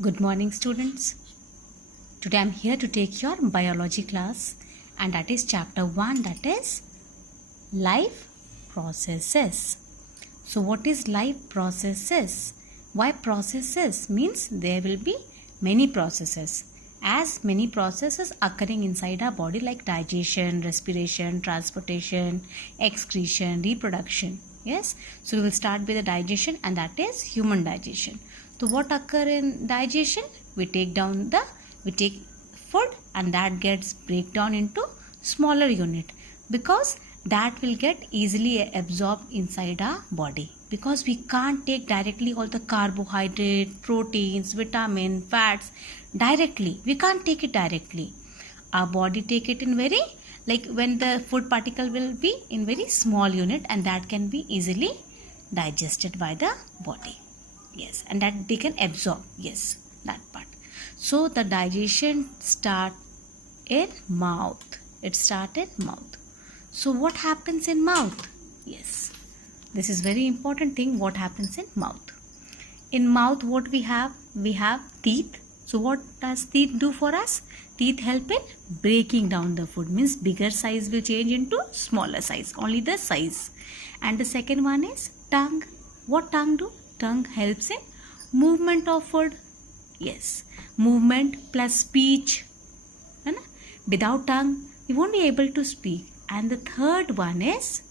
Good morning, students. Today I am here to take your biology class, and that is chapter 1, that is life processes. So what is life processes? Why processes? Means there will be many processes. As many processes occurring inside our body like digestion, respiration, transportation, excretion, reproduction. Yes. So we will start with the digestion, and that is human digestion. So what occur in digestion? We take food, and that gets break down into smaller unit, because that will get easily absorbed inside our body, because we can't take directly all the carbohydrate, proteins, vitamin, fats directly. We can't take it directly. Our body take it in very, like when the food particle will be in very small unit, and that can be easily digested by the body. Yes, and that they can absorb. Yes, that part. So the digestion start in mouth. It start in mouth. So what happens in mouth? Yes, this is very important thing. What happens in mouth? In mouth, what we have? We have teeth. So what does teeth do for us? Teeth help in breaking down the food. Means bigger size will change into smaller size. Only the size. And the second one is tongue. What tongue do? Tongue helps in movement of food. Yes, movement plus speech. Without tongue, we won't be able to speak. And the third one is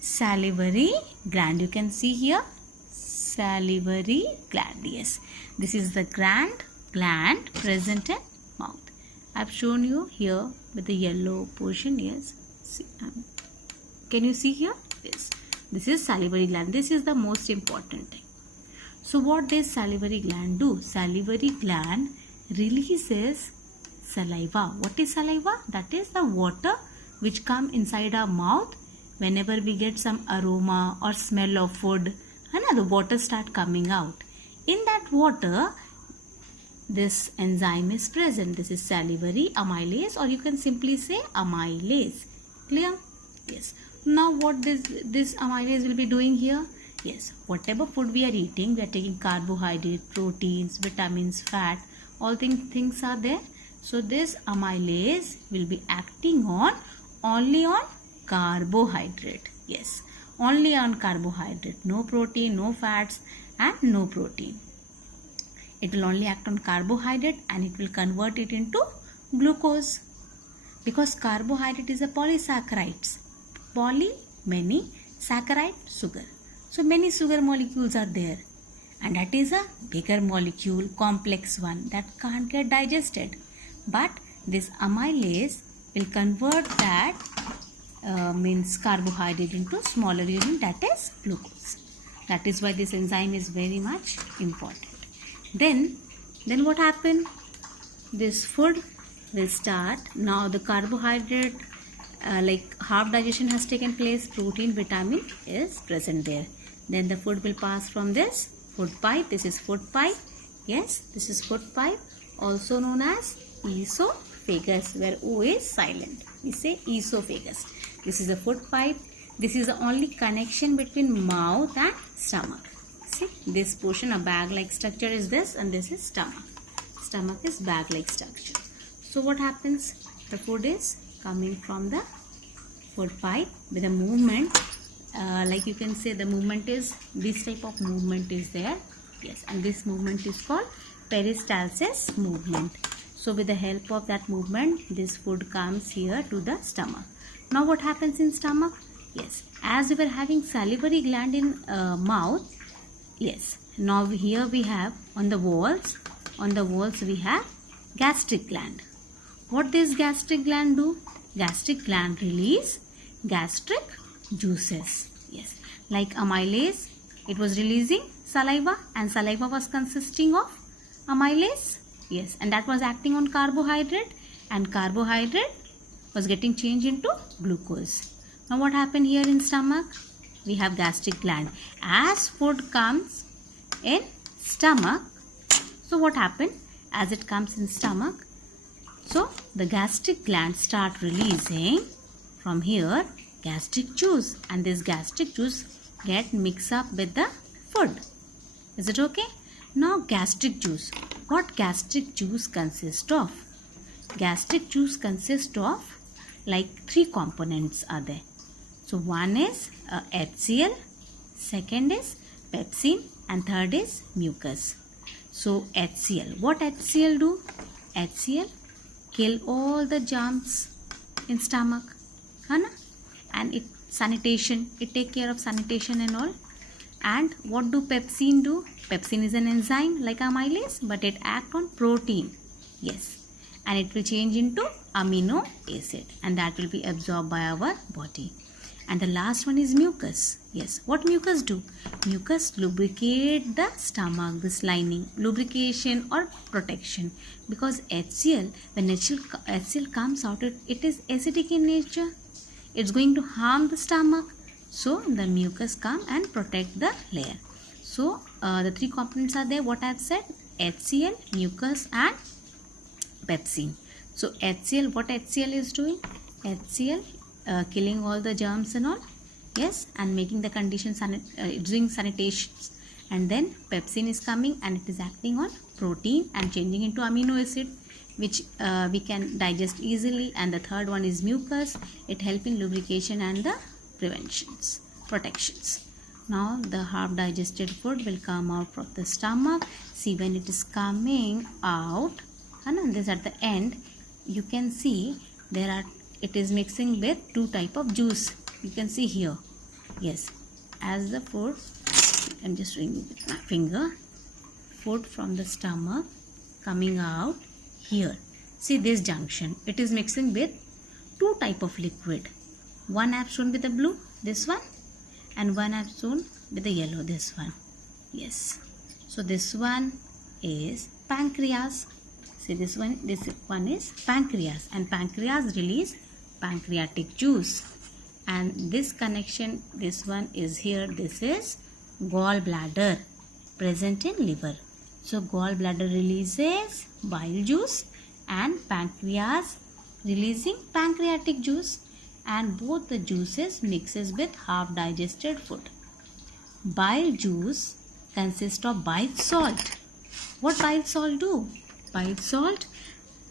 salivary gland. You can see here salivary gland. Yes, this is the gland present in mouth. I've shown you here with the yellow portion. Yes, see, can you see here? Yes, this is salivary gland. This is the most important thing. So what does salivary gland do? Salivary gland releases saliva. What is saliva? That is the water which come inside our mouth whenever we get some aroma or smell of food, and the water start coming out. In that water, this enzyme is present. This is salivary amylase, or you can simply say amylase. Clear? Yes. Now what this amylase will be doing here? Yes, whatever food we are eating, we are taking carbohydrate, proteins, vitamins, fat, all things are there. So this amylase will be acting only on carbohydrate. Yes, only on carbohydrate. No protein, no fats, and no protein. It will only act on carbohydrate, and it will convert it into glucose, because carbohydrate is a polysaccharides. Many, saccharide, sugar. So many sugar molecules are there, and that is a bigger molecule, complex one that can't get digested. But this amylase will convert that means carbohydrate into smaller unit, that is glucose. That is why this enzyme is very much important. Then what happen? This food will start. Now the carbohydrate, like half digestion has taken place, protein, vitamin is present there. Then the food will pass from this food pipe. This is food pipe. Yes, this is food pipe, also known as esophagus, where O is silent. We say esophagus. This is the food pipe. This is the only connection between mouth and stomach. See, this portion, a bag-like structure is this, and this is stomach. Stomach is bag-like structure. So what happens? The food is coming from the food pipe with a movement. Like you can say the movement is, this type of movement is there. Yes, and this movement is called peristalsis movement. So with the help of that movement, this food comes here to the stomach. Now what happens in stomach? Yes, as we were having salivary gland in mouth. Yes, now here we have on the walls we have gastric gland. What does gastric gland do? Gastric gland release gastric juices. Yes, like amylase, it was releasing saliva, and saliva was consisting of amylase. Yes, and that was acting on carbohydrate, and carbohydrate was getting changed into glucose. Now what happened here in stomach? We have gastric gland. As food comes in stomach, so what happened? As it comes in stomach, so the gastric gland start releasing from here gastric juice, and this gastric juice get mixed up with the food. Is it okay? Now gastric juice. what gastric juice consists of? Gastric juice consists of like 3 components are there. So one is HCl, second is pepsin, and third is mucus. So HCl, what HCl do? HCl kill all the germs in stomach, and it take care of sanitation and all. And what do pepsin do? Pepsin is an enzyme like amylase, but it acts on protein. Yes, and it will change into amino acid, and that will be absorbed by our body. And the last one is mucus. Yes, what mucus do? Mucus lubricate the stomach, this lining, lubrication or protection. Because HCl, when HCl comes out, it is acidic in nature. It's going to harm the stomach. So the mucus come and protect the layer. So the 3 components are there, what I have said, HCl, mucus and pepsin. So HCl, what HCl is doing? HCl killing all the germs and all, yes, and making the conditions doing sanitation. And then pepsin is coming and it is acting on protein and changing into amino acid, which we can digest easily. And the third one is mucus, it helps in lubrication and the protections. Now the half digested food will come out from the stomach. See, when it is coming out, and this at the end, you can see it is mixing with 2 type of juice. You can see here. Yes, as the food, I'm just doing it with my finger, food from the stomach coming out here. See this junction, it is mixing with 2 type of liquid. One I have shown with the blue, this one, and one I have shown with the yellow, this one. Yes, so this one is pancreas. See, this one is pancreas, and pancreas release pancreatic juice. And this connection, this one is here, this is gallbladder present in liver. So gallbladder releases bile juice and pancreas releasing pancreatic juice, and both the juices mixes with half digested food. Bile juice consists of bile salt. What bile salt do? Bile salt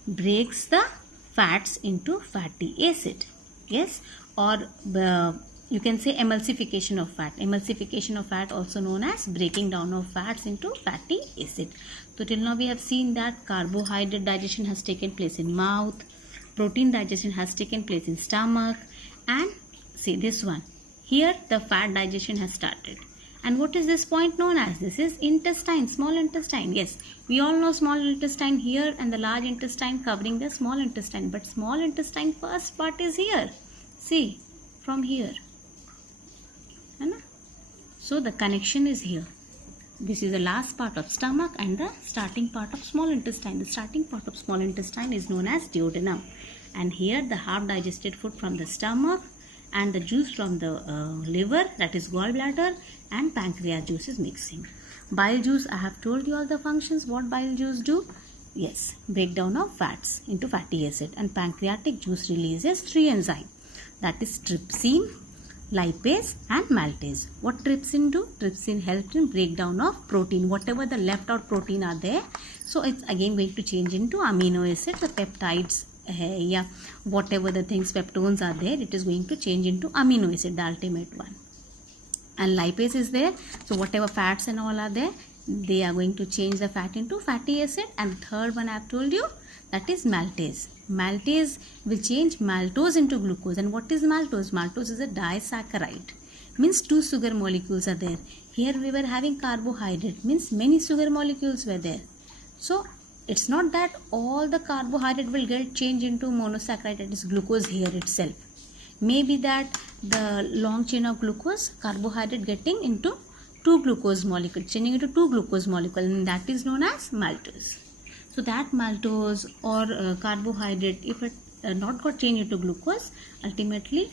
breaks the fats into fatty acid. Yes, or you can say emulsification of fat. Emulsification of fat, also known as breaking down of fats into fatty acid. So till now we have seen that carbohydrate digestion has taken place in mouth, protein digestion has taken place in stomach, and see this one here, the fat digestion has started. And what is this point known as? This is intestine, small intestine. Yes, we all know small intestine here and the large intestine covering the small intestine. But small intestine first part is here. See, from here. So the connection is here. This is the last part of stomach and the starting part of small intestine. The starting part of small intestine is known as duodenum. And here the half digested food from the stomach and the juice from the liver, that is gallbladder, and pancreas juice is mixing. Bile juice, I have told you all the functions. What bile juice do? Yes, breakdown of fats into fatty acid. And pancreatic juice releases 3 enzymes, that is trypsin, lipase and maltase. What trypsin do? Trypsin helps in breakdown of protein, whatever the left out protein are there. So it's again going to change into amino acids, the peptides, whatever the things, peptones are there, it is going to change into amino acid, the ultimate one. And lipase is there, so whatever fats and all are there, they are going to change the fat into fatty acid. And third one I have told you, that is maltase. Maltase will change maltose into glucose. And what is maltose? Maltose is a disaccharide, means 2 sugar molecules are there. Here we were having carbohydrate, means many sugar molecules were there. So it's not that all the carbohydrate will get changed into monosaccharide, that is glucose here itself. Maybe that the long chain of glucose, carbohydrate getting into 2 glucose molecules, changing into 2 glucose molecules, and that is known as maltose. So that maltose or carbohydrate, if it not got changed into glucose, ultimately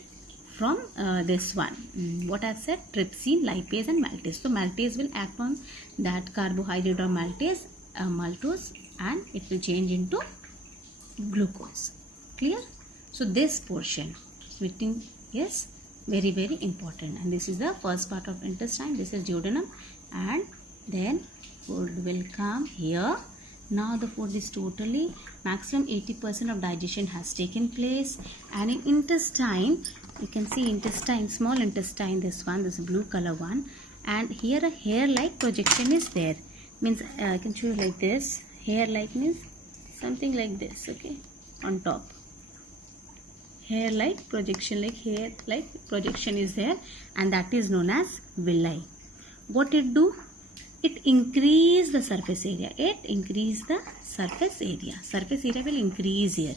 from this one, what I said, trypsin, lipase and maltase. So maltase will act on that carbohydrate or maltase, maltose, and it will change into glucose. Clear? So this portion, yes, very important. And this is the first part of intestine. This is duodenum, and then food will come here. Now the food is totally maximum 80% of digestion has taken place, and in intestine you can see intestine, small intestine, this blue color one, and here a hair like projection is there. Means I can show you like this. Hair like means something like this, okay, on top. Hair like projection, like hair like projection is there, and that is known as villi. What it do? It increase the surface area. It increase the surface area. Surface area will increase here,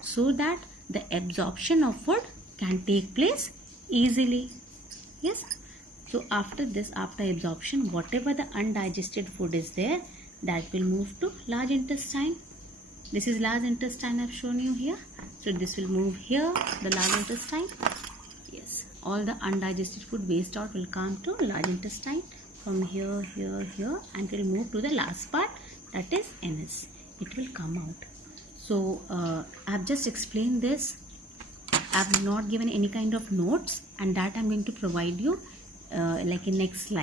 so that the absorption of food can take place easily. Yes. So after this, after absorption, whatever the undigested food is there, that will move to large intestine. This is large intestine I have shown you here. So this will move here, the large intestine. Yes. All the undigested food waste out will come to large intestine. From here, here, and will move to the last part, that is anus. It will come out. So I have just explained this. I have not given any kind of notes, and that I am going to provide you like in next slide.